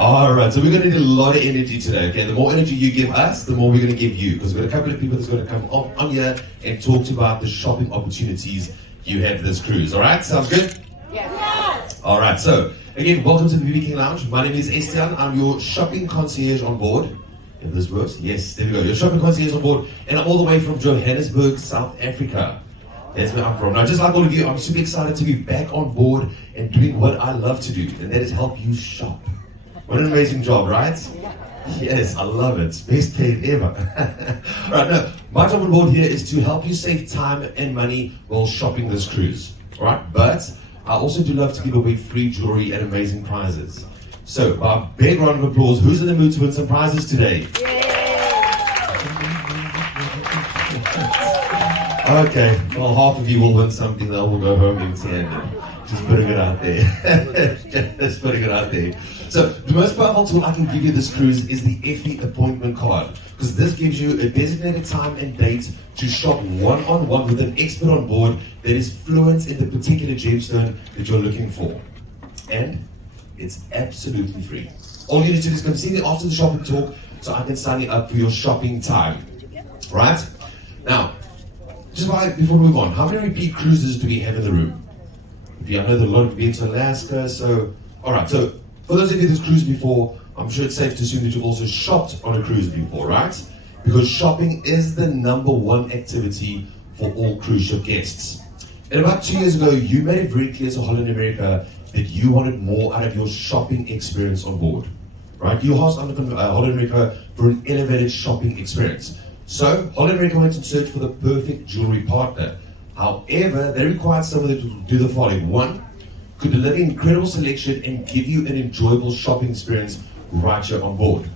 All right, so we're going to need a lot of energy today, okay? The more energy you give us, the more we're going to give you. Because we've got a couple of people that's going to come on here and talk about the shopping opportunities you have this cruise. All right, sounds good? Yes. All right, so again, welcome to the BB King Lounge. My name is Estienne. I'm your shopping concierge on board. If this works, yes, there we go. Your shopping concierge on board, and I'm all the way from Johannesburg, South Africa. That's where I'm from. Now, just like all of you, I'm super excited to be back on board and doing what I love to do, and that is help you shop. What an amazing job, right? Yes, I love it. Best paid ever. All right, now, my job on board here is to help you save time and money while shopping this cruise. All right, but I also do love to give away free jewelry and amazing prizes. So, by a big round of applause, who's in the mood to win some prizes today? Okay, well, half of you will win something that will go home empty-handed. Just putting it out there. Just putting it out there. So, the most powerful tool I can give you this cruise is the FE appointment card. Because this gives you a designated time and date to shop one-on-one with an expert on board that is fluent in the particular gemstone that you're looking for. And it's absolutely free. All you need to do is come see me after the shopping talk so I can sign you up for your shopping time. Right? Now, before we move on, how many repeat cruises do we have in the room? I know there are a lot of been to Alaska, so... Alright, so for those of you who've cruised before, I'm sure it's safe to assume that you've also shopped on a cruise before, right? Because shopping is the number one activity for all cruise ship guests. And about 2 years ago, you made it very clear to Holland America that you wanted more out of your shopping experience on board, right? You asked Holland America for an elevated shopping experience. So, Holland America went and searched for the perfect jewelry partner. However, they required someone that would do the following. One, could deliver incredible selection and give you an enjoyable shopping experience right here on board.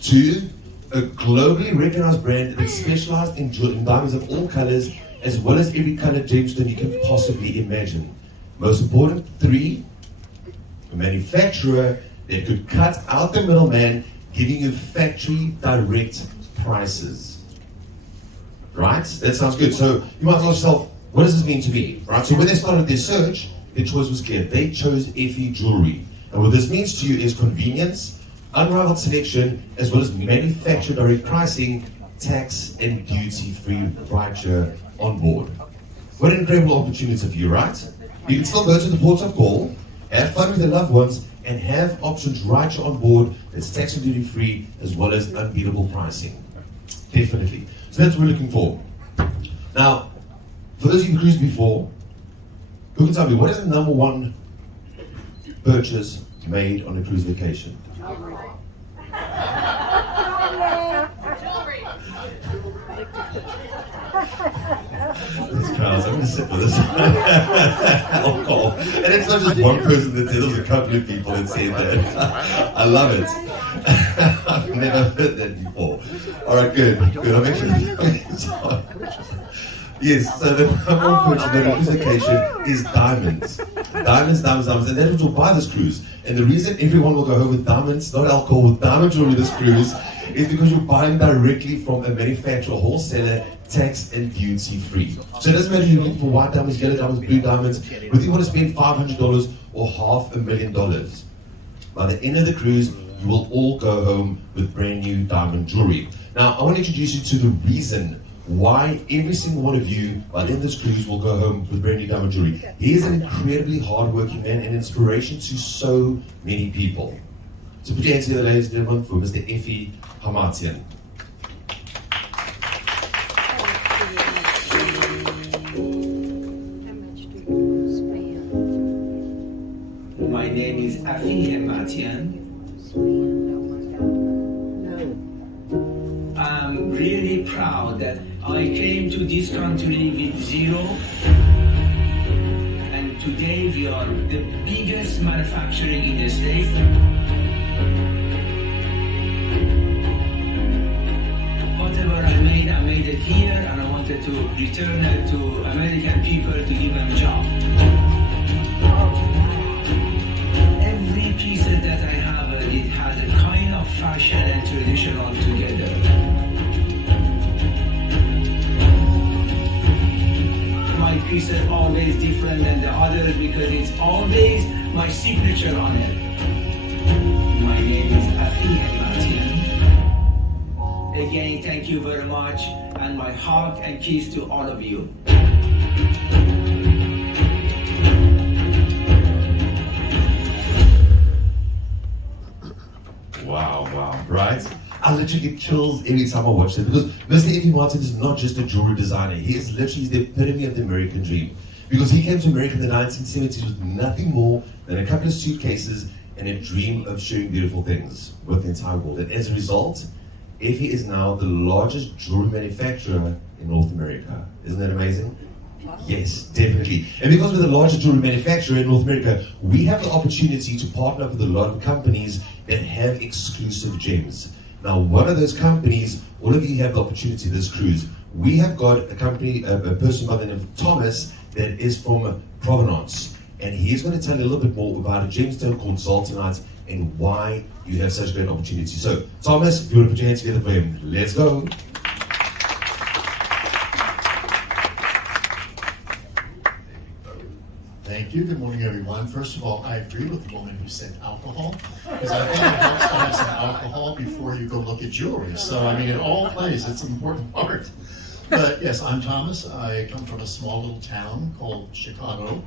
Two, a globally recognized brand that specialized in diamonds of all colors, as well as every colored gemstone you can possibly imagine. Most important, three, a manufacturer that could cut out the middleman, giving you factory direct prices. Right? That sounds good. So you might ask yourself, what does this mean to me? Right? So when they started their search, their choice was clear. They chose FE jewelry. And what this means to you is convenience, unrivaled selection, as well as manufacturer direct pricing, tax and duty free right here on board. What an incredible opportunity for you, right? You can still go to the ports of call, have fun with your loved ones, and have options right here on board that's tax and duty free, as well as unbeatable pricing. Definitely. So that's what we're looking for. Now, for those of you who cruised before, who can tell me, what is the number one purchase made on a cruise vacation? Jewelry. These crowds, I'm going to sit with this. Alcohol. And it's not just one person that said, there's a couple of people that said that. I love it. I've never heard that before. Alright, good. I'm actually yes, so the number one purchase made on this vacation is diamonds. Diamonds, and that's what will buy this cruise. And the reason everyone will go home with diamonds, not alcohol, with diamond jewelry this cruise, is because you're buying directly from a manufacturer, wholesaler, tax and duty free. So it doesn't matter if you're looking for white diamonds, yellow diamonds, blue diamonds, whether you want to spend $500 or $500,000. By the end of the cruise, you will all go home with brand new diamond jewelry. Now, I want to introduce you to the reason why every single one of you, by the end of this cruise, will go home with brand new diamond jewelry. He is an incredibly hardworking man and inspiration to so many people. So put your hands together, ladies and gentlemen, for Mr. FE Hamartian. My name is Afi Hamartian. I'm really proud that I came to this country with zero, and today we are the biggest manufacturing in the state. Whatever I made it here, and I wanted to return it to American people to give them a job. Every piece that I have, it has a kind of fashion and tradition all together. My piece is always different than the others because it's always my signature on it. My name you very much, and my hug and kiss to all of you. Wow, right? I literally get chills every time I watch that because Mr. Effie Martin is not just a jewelry designer. He is literally the epitome of the American dream. Because he came to America in the 1970s with nothing more than a couple of suitcases and a dream of sharing beautiful things with the entire world. And as a result, Effie is now the largest jewelry manufacturer in North America. Isn't that amazing? Yes, definitely. And because we're the largest jewelry manufacturer in North America, we have the opportunity to partner up with a lot of companies that have exclusive gems. Now, one of those companies, all of you have the opportunity this cruise. We have got a company, a person by the name of Thomas, that is from Provenance. And he's going to tell you a little bit more about a gemstone called Zoltanite and why you have such a great opportunity. So, Thomas, if you want to put your hands together for him, let's go. Thank you. Good morning, everyone. First of all, I agree with the woman who said alcohol, because I think it helps to have some alcohol before you go look at jewelry. So, I mean, it all plays. It's an important part. But yes, I'm Thomas. I come from a small little town called Chicago,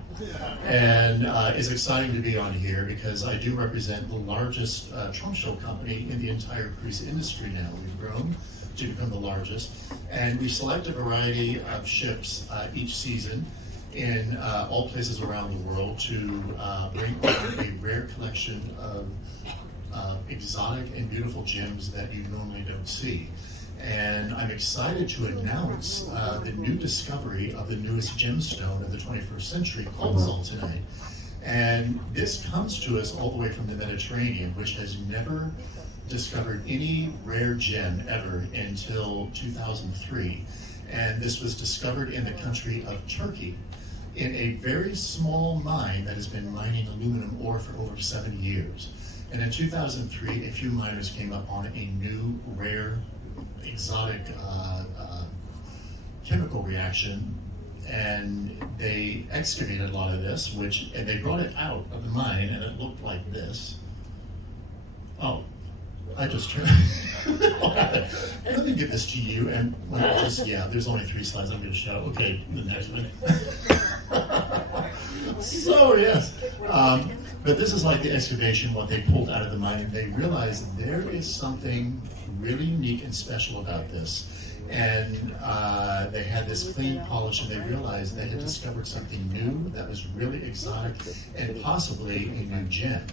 and it's exciting to be on here because I do represent the largest trunk show company in the entire cruise industry now. We've grown to become the largest, and we select a variety of ships each season in all places around the world to bring on a rare collection of exotic and beautiful gems that you normally don't see. And I'm excited to announce the new discovery of the newest gemstone of the 21st century called Zoltanite. And this comes to us all the way from the Mediterranean, which has never discovered any rare gem ever until 2003. And this was discovered in the country of Turkey, in a very small mine that has been mining aluminum ore for over 70 years. And in 2003, a few miners came up on a new, rare, exotic chemical reaction, and they excavated a lot of this, and they brought it out of the mine, and it looked like this. Oh, I just turned. Let me give this to you, and there's only 3 slides I'm going to show. Okay, the next one. So yes, but this is like the excavation, what they pulled out of the mine, and they realized there is something really unique and special about this. And they had this clean polish, and they realized they had discovered something new that was really exotic and possibly a new gem.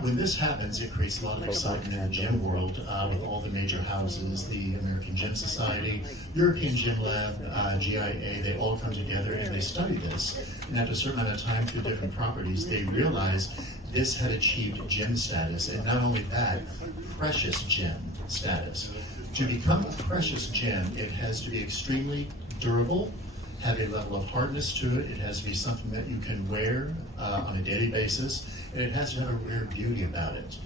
When this happens, it creates a lot of excitement in the gem world with all the major houses, the American Gem Society, European Gem Lab, GIA, they all come together and they study this. And after a certain amount of time through different properties, they realized this had achieved gem status, and not only that, precious gem status. To become a precious gem, it has to be extremely durable, have a level of hardness to it, it has to be something that you can wear on a daily basis, and it has to have a rare beauty about it.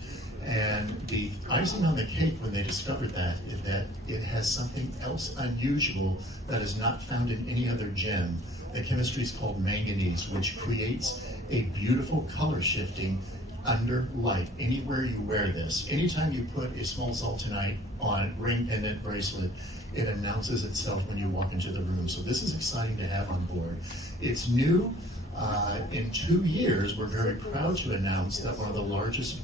And the icing on the cake when they discovered that is that it has something else unusual that is not found in any other gem. The chemistry is called manganese, which creates a beautiful color shifting under light. Anywhere you wear this, anytime you put a small Zoltanite on ring, pendant, bracelet, it announces itself when you walk into the room. So this is exciting to have on board. It's new. In 2 years, we're very proud to announce that one of the largest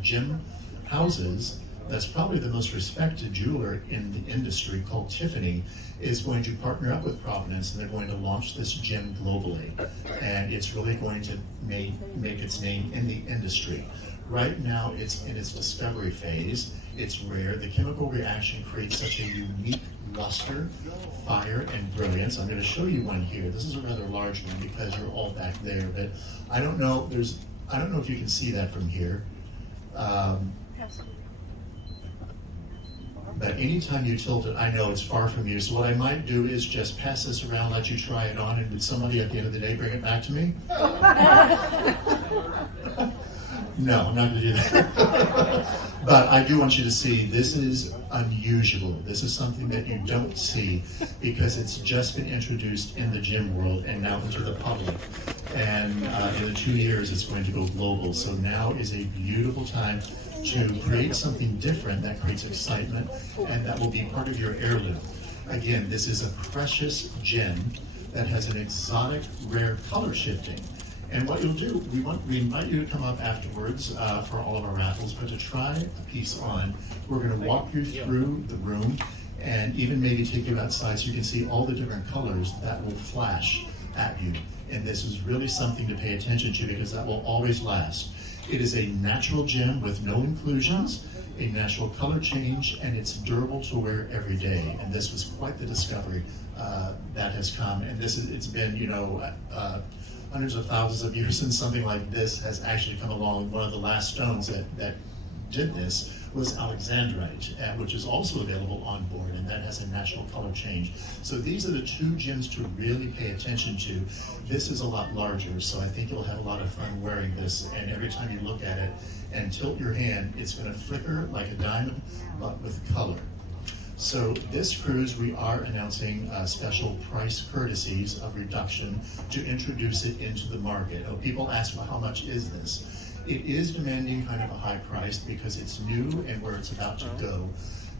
gem houses, that's probably the most respected jeweler in the industry, called Tiffany, is going to partner up with Provenance, and they're going to launch this gem globally. And it's really going to make its name in the industry. Right now, it's in its discovery phase. It's rare. The chemical reaction creates such a unique luster, fire, and brilliance. I'm going to show you one here. This is a rather large one because you're all back there, but I don't know if you can see that from here. But anytime you tilt it, I know it's far from you. So what I might do is just pass this around, let you try it on, and would somebody at the end of the day bring it back to me? No, I'm not going to do that. But I do want you to see this is unusual. This is something that you don't see because it's just been introduced in the gem world and now into the public. And in the 2 years, it's going to go global. So now is a beautiful time to create something different that creates excitement and that will be part of your heirloom. Again, this is a precious gem that has an exotic, rare color shifting. And what you'll do, we invite you to come up afterwards for all of our raffles, but to try a piece on, we're going to walk you through the room and even maybe take you outside so you can see all the different colors that will flash at you. And this is really something to pay attention to because that will always last. It is a natural gem with no inclusions, a natural color change, and it's durable to wear every day. And this was quite the discovery that has come. And it's been, hundreds of thousands of years since something like this has actually come along. One of the last stones that did this was Alexandrite, which is also available on board, and that has a natural color change. So these are the two gems to really pay attention to. This is a lot larger, so I think you'll have a lot of fun wearing this, and every time you look at it and tilt your hand, it's gonna flicker like a diamond, but with color. So this cruise, we are announcing special price courtesies of reduction to introduce it into the market. Oh, people ask, well, how much is this? It is demanding kind of a high price because it's new and where it's about to go.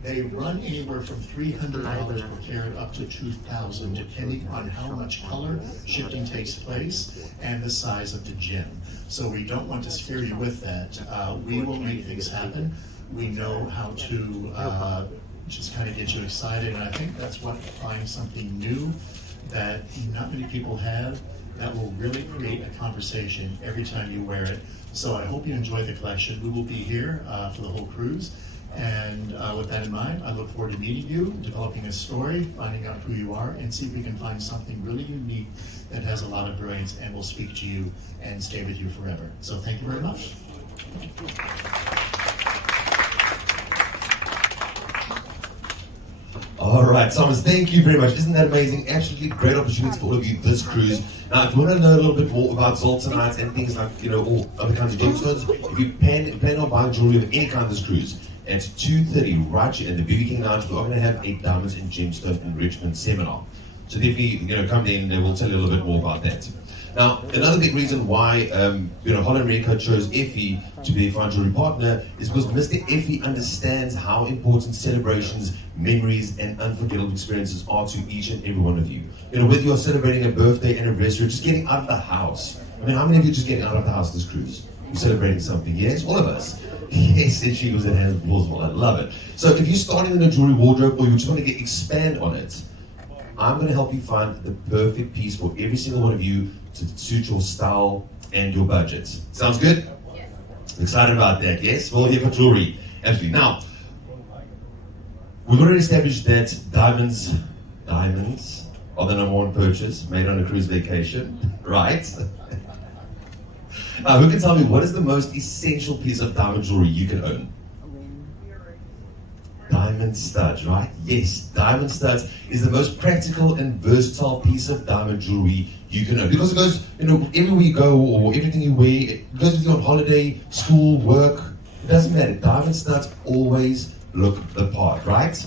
They run anywhere from $300 per carat up to $2,000, depending on how much color shifting takes place and the size of the gem. So we don't want to scare you with that. We will make things happen. We know how to just kind of get you excited, and I think that's what applying something new that not many people have, that will really create a conversation every time you wear it. So I hope you enjoy the collection. We will be here for the whole cruise. And with that in mind, I look forward to meeting you, developing a story, finding out who you are, and see if we can find something really unique that has a lot of brains and will speak to you and stay with you forever. So thank you very much. All right, Thomas, thank you very much. Isn't that amazing? Absolutely great opportunity for all of you this cruise. Now, if you want to know a little bit more about Zoltanites and things like, all other kinds of gemstones, if you plan on buying jewelry of any kind this cruise, at 2:30 right here in the BB King Lounge, we're going to have a Diamonds and Gemstone Enrichment seminar. So definitely, come in and we'll tell you a little bit more about that. Now, another big reason why Holland America chose Effie to be a fine jewelry partner is because Mr. Effie understands how important celebrations, memories, and unforgettable experiences are to each and every one of you. Whether you're celebrating a birthday, anniversary, just getting out of the house. I mean, how many of you are just getting out of the house this cruise? You're celebrating something, yes? All of us. Yes, and she was at Hands Plausible. I love it. So if you're starting in a jewelry wardrobe or you just want to expand on it, I'm going to help you find the perfect piece for every single one of you to suit your style and your budget. Sounds good? Yes. Excited about that, yes? We're all here for jewelry. Absolutely. Now, we've already established that diamonds are the number one purchase made on a cruise vacation, right? Now, who can tell me what is the most essential piece of diamond jewelry you can own? Diamond studs, right? Yes, diamond studs is the most practical and versatile piece of diamond jewelry you can own. Because it goes, everywhere you go or everything you wear, it goes with you on holiday, school, work. It doesn't matter. Diamond studs always look the part, right?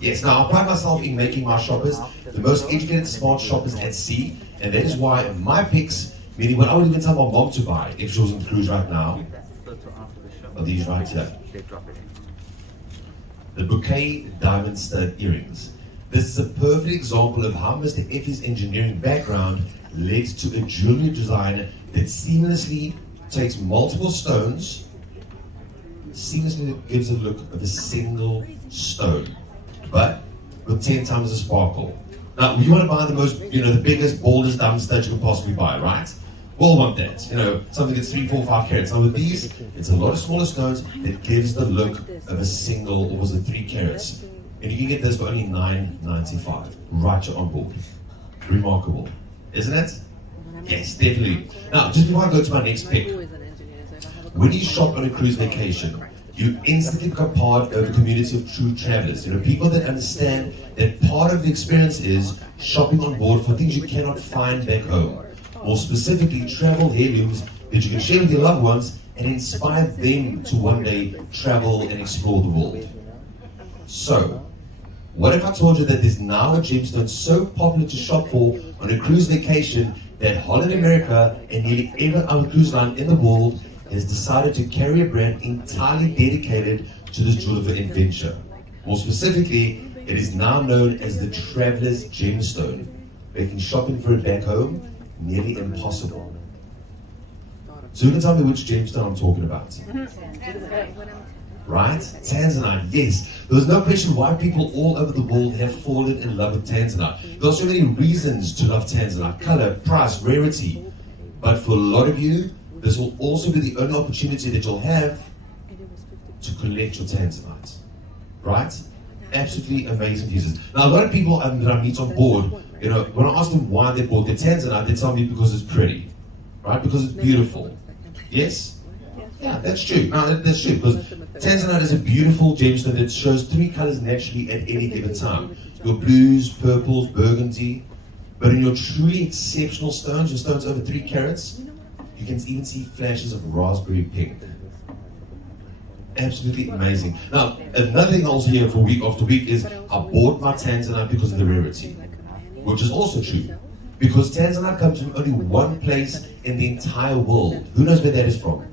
Yes, now I pride myself in making my shoppers the most educated, smart shoppers at sea. And that is why my picks, meaning what I would even tell my mom to buy if she was on the cruise right now, are these right here. The Bouquet Diamond Stud Earrings. This is a perfect example of how Mr. Effie's engineering background led to a jewelry design that seamlessly takes multiple stones, seamlessly gives a look of a single stone, but with 10 times the sparkle. Now, you want to buy the most, the biggest, boldest diamond stud you can possibly buy, right? We all want that, something that's 3, 4, 5 carats. Now with these, it's a lot of smaller stones that gives the look of a single, or was it 3 carats? And you can get this for only $9.95, right here on board. Remarkable, isn't it? Yes, definitely. Now, just before I go to my next pick, when you shop on a cruise vacation, you instantly become part of a community of true travelers. People that understand that part of the experience is shopping on board for things you cannot find back home. More specifically, travel heirlooms that you can share with your loved ones and inspire them to one day travel and explore the world. So, what if I told you that there's now a gemstone so popular to shop for on a cruise vacation that Holland America and nearly every other cruise line in the world has decided to carry a brand entirely dedicated to this jewel adventure. More specifically, it is now known as the Traveler's Gemstone, making shopping for it back home nearly impossible. So who can tell me which gemstone I'm talking about? Right? Tanzanite, yes. There's no question why people all over the world have fallen in love with Tanzanite. There are so many reasons to love Tanzanite: color, price, rarity. But for a lot of you, this will also be the only opportunity that you'll have to collect your Tanzanite. Right? Absolutely amazing pieces. Now, a lot of people that I meet on board, when I ask them why they bought their Tanzanite, they tell me because it's pretty. Right? Because it's beautiful. Yes? Yeah, that's true. No, that's true, because Tanzanite is a beautiful gemstone that shows 3 colors naturally at any given time. Your blues, purples, burgundy. But in your truly exceptional stones, your stones over 3 carats, you can even see flashes of raspberry pink. Absolutely amazing. Now, another thing also here for week after week is I bought my Tanzanite because of the rarity, which is also true. Because Tanzanite comes from only one place in the entire world. Who knows where that is from?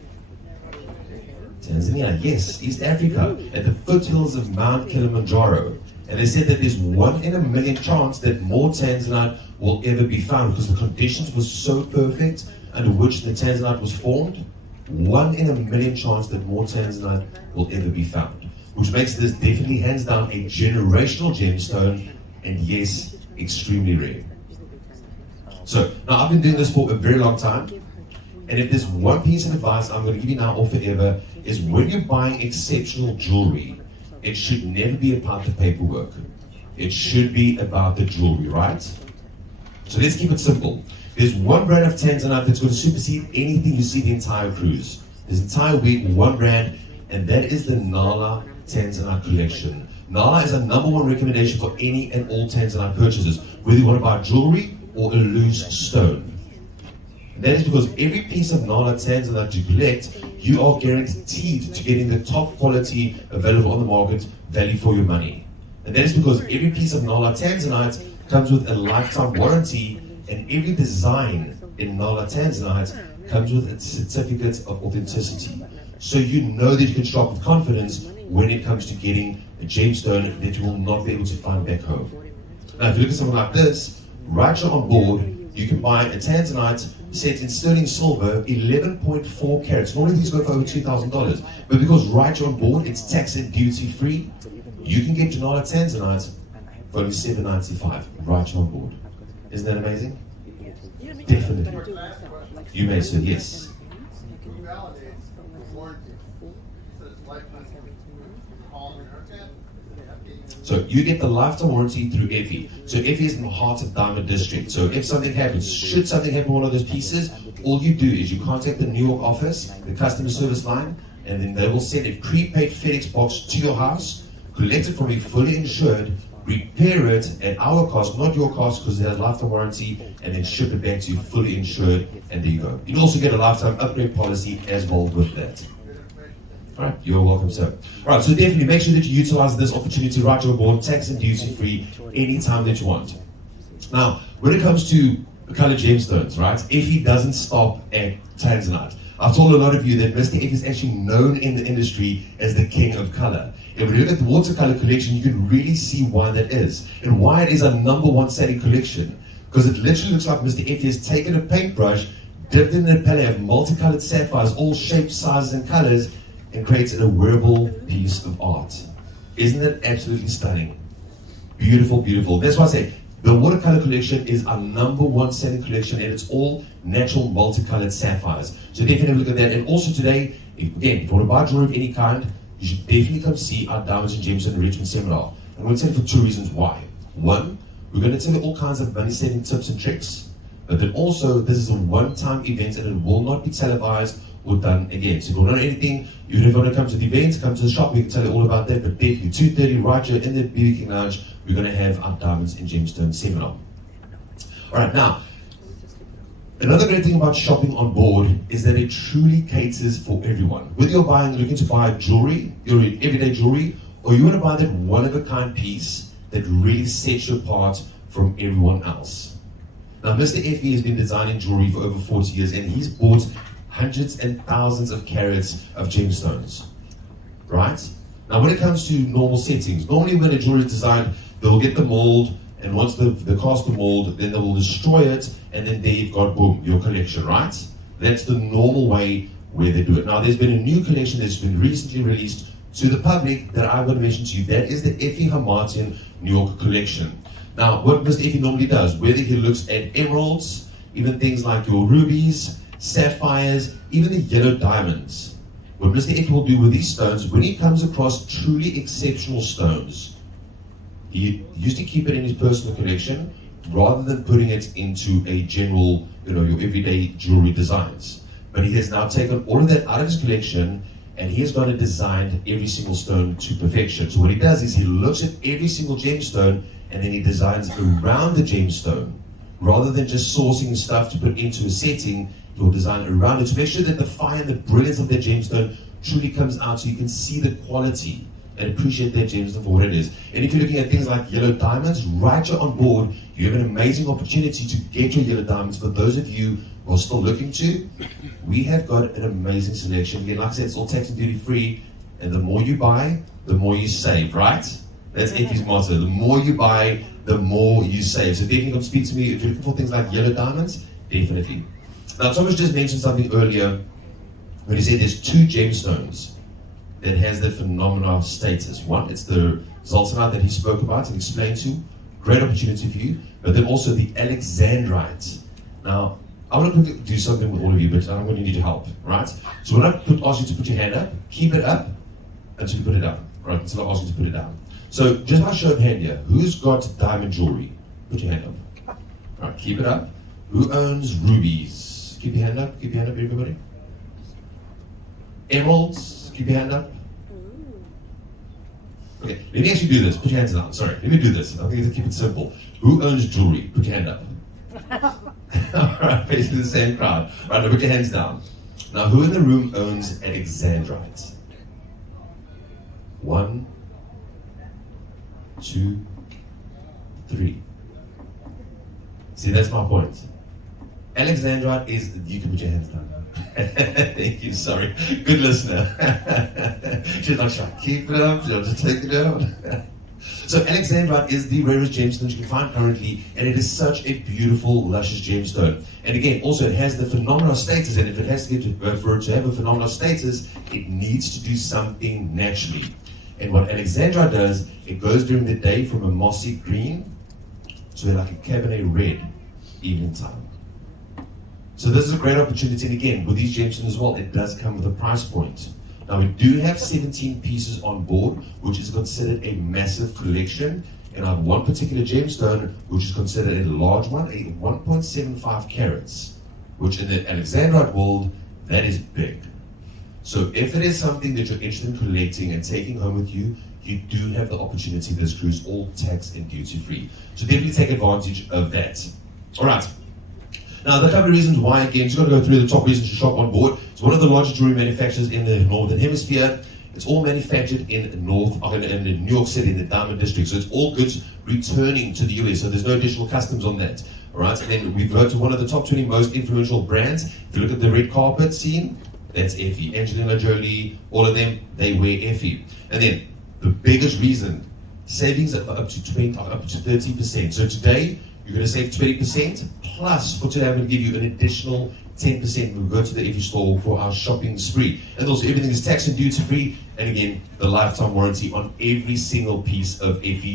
Tanzania, yes, East Africa, at the foothills of Mount Kilimanjaro. And they said that there's 1 in a million chance that more Tanzanite will ever be found because the conditions were so perfect under which the Tanzanite was formed. 1 in a million chance that more Tanzanite will ever be found. Which makes this definitely hands down a generational gemstone, and yes, extremely rare. So, now I've been doing this for a very long time. And if there's one piece of advice I'm going to give you now or forever, is when you're buying exceptional jewelry, it should never be about the paperwork. It should be about the jewelry, right? So let's keep it simple. There's one brand of Tanzanite that's going to supersede anything you see the entire cruise. This entire week, one brand, and that is the Nala Tanzanite collection. Nala is a #1 recommendation for any and all Tanzanite purchases, whether you want to buy jewelry or a loose stone. And that is because every piece of Nala Tanzanite you collect, you are guaranteed to getting the top quality available on the market value for your money. And that is because every piece of Nala Tanzanite comes with a lifetime warranty, and every design in Nala Tanzanite comes with a certificate of authenticity. So you know that you can shop with confidence when it comes to getting a gemstone that you will not be able to find back home. Now, if you look at something like this, right here on board, you can buy a Tanzanite set in sterling silver, 11.4 carats. Normally these go for over $2,000, but because right here on board, it's tax and duty free, you can get Nala Tanzanite for only $7.95 right here on board. Isn't that amazing? Definitely. You may say yes. So you get the lifetime warranty through Effie. So Effie is in the heart of Diamond District. So if something happens, should something happen to one of those pieces, all you do is you contact the New York office, the customer service line, and then they will send a prepaid FedEx box to your house, collect it from you fully insured, repair it at our cost, not your cost, because it has a lifetime warranty, and then ship it back to you fully insured, and there you go. You also get a lifetime upgrade policy as well with that. All right, you're welcome, sir. All right, so definitely make sure that you utilize this opportunity right to board, tax and duty free, anytime that you want. Now, when it comes to colored gemstones, right, Effie doesn't stop at Tanzanite. I've told a lot of you that Mr. Effie is actually known in the industry as the king of color. And when you look at the watercolor collection, you can really see why that is, and why it is a #1 selling collection. Because it literally looks like Mr. Effie has taken a paintbrush, dipped it in a palette of multicolored sapphires, all shapes, sizes, and colors, and creates a wearable piece of art. Isn't it absolutely stunning? Beautiful, beautiful. That's why I say the watercolor collection is our #1 selling collection, and it's all natural multicolored sapphires. So definitely look at that. And also today, if you want to buy jewelry of any kind, you should definitely come see our Diamonds and Gems Enrichment Seminar. I'm going to tell you for 2 reasons why. One, we're going to tell you all kinds of money saving tips and tricks. But then also, this is a one-time event and it will not be televised or done again. So if you don't know anything, even if you want to come to the event, come to the shop, we can tell you all about that. But definitely 2:30 right here in the BB King Lounge, we're going to have our Diamonds and Gemstone Seminar. All right, now, another great thing about shopping on board is that it truly caters for everyone. Whether you're looking to buy jewelry, your everyday jewelry, or you want to buy that one-of-a-kind piece that really sets you apart from everyone else. Now, Mr. Effie has been designing jewelry for over 40 years, and he's bought hundreds and thousands of carats of gemstones, right? Now, when it comes to normal settings, normally when a jewelry is designed, they'll get the mold, and once they cast the mold, then they will destroy it, and then there you've got, boom, your collection, right? That's the normal way where they do it. Now, there's been a new collection that's been recently released to the public that I'm going to mention to you. That is the Effie Hamartian New York collection. Now, what Mr. Effie normally does, whether he looks at emeralds, even things like your rubies, sapphires, even the yellow diamonds, what Mr. Effie will do with these stones, when he comes across truly exceptional stones, he used to keep it in his personal collection rather than putting it into a general, your everyday jewelry designs. But he has now taken all of that out of his collection, and he has gone and designed every single stone to perfection. So what he does is he looks at every single gemstone, and then he designs around the gemstone. Rather than just sourcing stuff to put into a setting, he'll design around it to make sure that the fire and the brilliance of that gemstone truly comes out, so you can see the quality and appreciate that gemstone for what it is. And if you're looking at things like yellow diamonds, right you're on board, you have an amazing opportunity to get your yellow diamonds. For those of you who are still looking to, we have got an amazing selection. Again, like I said, it's all tax and duty free, and the more you buy, the more you save, right? That's Effie's motto. The more you buy, the more you save. So definitely come speak to me if you're looking for things like yellow diamonds, definitely. Now, Thomas just mentioned something earlier when he said there's two gemstones that has the phenomenal status. One, it's the zoltanite that he spoke about and explained to. Great opportunity for you. But then also the alexandrite. Now, I want to quickly do something with all of you, but I'm going to need your help, right? So when I ask you to put your hand up, keep it up until you put it down, right? Until I ask you to put it down. So just by show of hand here, who's got diamond jewelry? Put your hand up. All right, keep it up. Who owns rubies? Keep your hand up. Keep your hand up, everybody. Emeralds? Keep your hand up. Okay, let me actually do this. Put your hands down. Sorry, let me do this. I think to keep it simple. Who owns jewelry? Put your hand up. All right, basically the same crowd. Right, now put your hands down. Now, who in the room owns alexandrite? 1, 2, 3. See, that's my point. Alexandrite is, you can put your hands down. Thank you, sorry. Good listener. She's not shy. Keep it up, she'll just take it down. So alexandrite is the rarest gemstone you can find currently, and it is such a beautiful, luscious gemstone. And again, also it has the phenomenal status, and if it has to get for it to have a phenomenal status, it needs to do something naturally. And what alexandrite does, it goes during the day from a mossy green to like a cabernet red evening time. So this is a great opportunity, and again, with these gemstones as well, it does come with a price point. Now we do have 17 pieces on board, which is considered a massive collection, and I have one particular gemstone, which is considered a large one, a 1.75 carats, which in the alexandrite world, that is big. So if it is something that you're interested in collecting and taking home with you, you do have the opportunity. This cruise all tax and duty free. So definitely take advantage of that. All right. Now, there are a couple of reasons why, again, just got to go through the top reasons to shop on board. It's one of the largest jewelry manufacturers in the Northern Hemisphere. It's all manufactured in New York City, in the Diamond District. So it's all goods returning to the US. So there's no additional customs on that. All right. And then we've got to one of the top 20 most influential brands. If you look at the red carpet scene, that's Effie. Angelina Jolie, all of them, they wear Effie. And then the biggest reason, savings up to 30%. So today, you're going to save 20%, plus for today I'm going to give you an additional 10% when we go to the Effie store for our shopping spree. And also everything is tax and duty free, and again, the lifetime warranty on every single piece of Effie